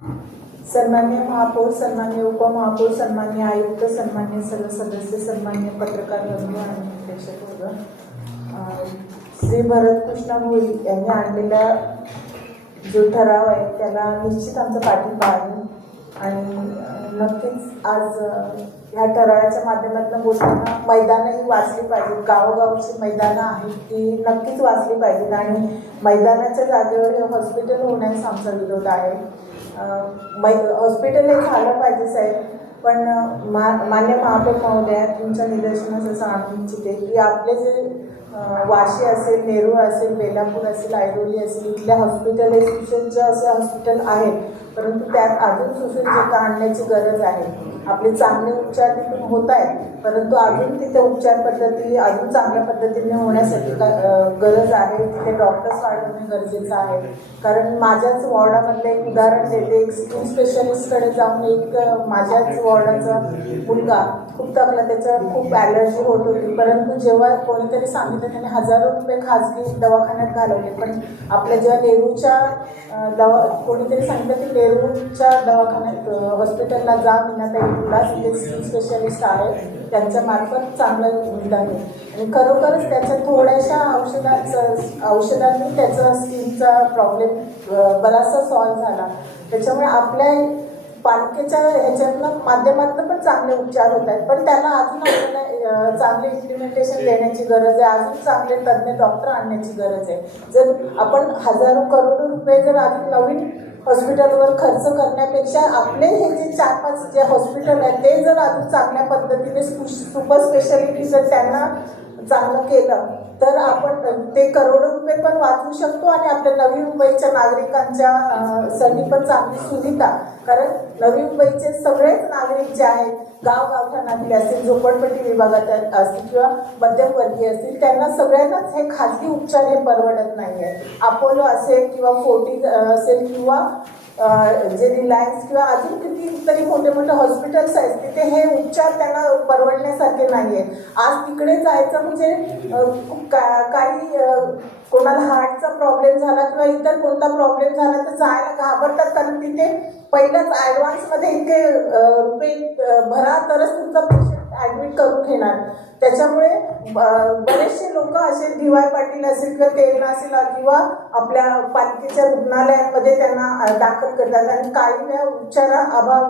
सन्मान्य महापौर, सन्मान्य उपमहापौर, सन्मान्य आयुक्त, सन्मान्य सर्व सदस्य, सन्मान्य पत्रकार बंधू आणि प्रेक्षक वर्ग, श्री भरत कृष्ण भोई यांनी आणलेला जो ठराव आहे त्याला निश्चित आमचा पाठिंबा आहे. आणि नक्कीच आज ह्या ठरावाच्या माध्यमातून बोलताना मैदानही वाचली पाहिजेत. गावोगावची मैदानं आहेत ती नक्कीच वाचली पाहिजेत आणि मैदानाच्या जागेवर हे हॉस्पिटल होण्यास आमचा विरोध आहे. हॉस्पिटल हे झालं पाहिजे साहेब, पण मान्य महापौर महोदया तुमच्या निदर्शनास असं आणून इच्छिते की आपले जे वाशी असेल, नेरूळ असेल, बेलापूर असेल, ऐरोली असेल, इथल्या हॉस्पिटल हे सुसज्ज असे हॉस्पिटल आहेत, परंतु त्यात अजून सुसज्जता आणण्याची गरज आहे. आपले चांगले उपचार तिथून होत आहेत, परंतु अजून तिथे उपचार पद्धती अजून चांगल्या पद्धतीने होण्यासाठी गरज आहे. तिथे डॉक्टर्स वाढवणे गरजेचं आहे. कारण माझ्याच वॉर्डामधलं एक उदाहरण देते. एक स्किन स्पेशलिस्टकडे जाऊन एक माझ्याच वॉर्डाचा मुलगा खूप थकला, त्याच्यावर खूप ॲलर्जी होत होती, परंतु जेव्हा कोणीतरी सांगितलं त्याने हजारो रुपये खाजगी दवाखान्यात घालवले. पण आपल्या जेव्हा नेरूळच्या कोणीतरी सांगितलं की नेरूळच्या दवाखान्यात हॉस्पिटलला जा मीनाताई तुला तिथे स्किन स्पेशलिस्ट आहे, त्यांच्या मार्फत चांगलं निदान आहे. आणि खरोखरच त्याच्या थोड्याशा औषधांनी त्याचा स्किनचा प्रॉब्लेम बराचसा सॉल्व्ह झाला. त्याच्यामुळे आपल्या पालिकेच्या ह्याच्यातनं माध्यमातून पण चांगले उपचार होत आहेत, पण त्याला अजून आपल्याला चांगले इम्प्लिमेंटेशन देण्याची गरज आहे. अजून चांगले तज्ज्ञ डॉक्टर आणण्याची गरज आहे. जर आपण हजारो करोडो रुपये जर अजून नवीन हॉस्पिटलवर खर्च करण्यापेक्षा आपले हे जे 4-5 जे हॉस्पिटल आहेत ते जर अजून चांगल्या पद्धतीने सुपर स्पेशालिटी जर त्यांना चांगलं केलं तर आपण ते करोडो रुपये पण वाचवू शकतो आणि आपल्या नवी मुंबईच्या नागरिकांच्या साठी पण चांगली सुविधा. कारण नवी मुंबईचे सगळेच नागरिक जे आहेत, गावगावठाणातले असतील, झोपडपट्टी विभागात असतील किंवा मध्यमवर्गीय असतील, त्यांना सगळ्यांनाच हे खाजगी उपचार हे परवडत नाही आहे. अपोलो असेल किंवा फोर्टी असेल किंवा जे रिलायन्स किंवा अजून कितीतरी मोठे मोठे हॉस्पिटल्स आहेत, तिथे हे उपचार त्यांना परवडण्यासारखे नाही आहे. आज तिकडे जायचं म्हणजे काही कोणाला हार्टचा प्रॉब्लेम झाला किंवा इतर कोणता प्रॉब्लेम झाला तर जायला घाबरतात, कारण तिथे पहिल्याच ॲडव्हान्समध्ये इतके रुपये भरा तरच तुमचा पेशंट ॲडमिट करून घेणार. त्याच्यामुळे बरेचसे लोक असे DY पाटील असेल किंवा तेरणा असेल किंवा आपल्या पालिकेच्या रुग्णालयांमध्ये त्यांना दाखल करतात आणि काही वेळा उपचाराअभाव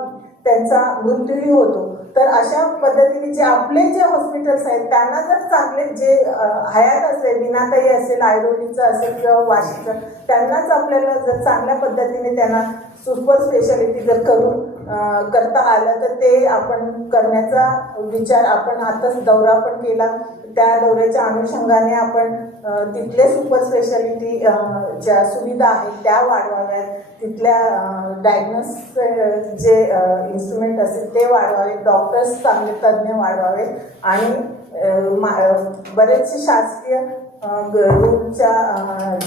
त्यांचा मृत्यूही होतो. तर अशा पद्धतीने जे आपले जे हॉस्पिटल्स आहेत त्यांना जर चांगले जे हयात असेल, मीनाताई असेल, ऐरोलीचं असेल किंवा वाशीचं, त्यांनाच आपल्याला जर चांगल्या पद्धतीने त्यांना सुपर स्पेशालिटी जर करता आलं तर ते आपण करण्याचा विचार आपण आताच दौरा पण केला. त्या दौऱ्याच्या अनुषंगाने आपण तिथले सुपर स्पेशालिटी ज्या सुविधा आहेत त्या वाढवाव्यात, तिथल्या डायग्नोस जे इन्स्ट्रुमेंट असतील ते वाढवावे, डॉक्टर्स चांगले तज्ज्ञ वाढवावे आणि बरेचसे शासकीय रूलच्या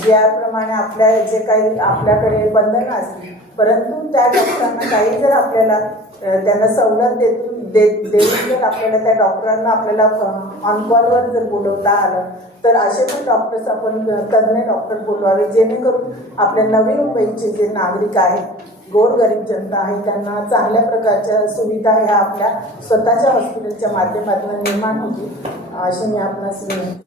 GR आपल्या जे काही आपल्याकडे बंधनं असतील, परंतु त्या डॉक्टरांना काही जर आपल्याला त्यांना सवलत देऊन जर आपल्याला त्या डॉक्टरांना आपल्याला ऑनकॉलवर जर बोलवता आलं तर असे पण डॉक्टर्स आपण तज्ज्ञ डॉक्टर बोलवावे, जेणेकरून आपल्या नवी मुंबईचे जे नागरिक आहेत, गोरगरीब जनता आहे, त्यांना चांगल्या प्रकारच्या सुविधा ह्या आपल्या स्वतःच्या हॉस्पिटलच्या माध्यमातून निर्माण होतील अशी मी आपणास विनंती.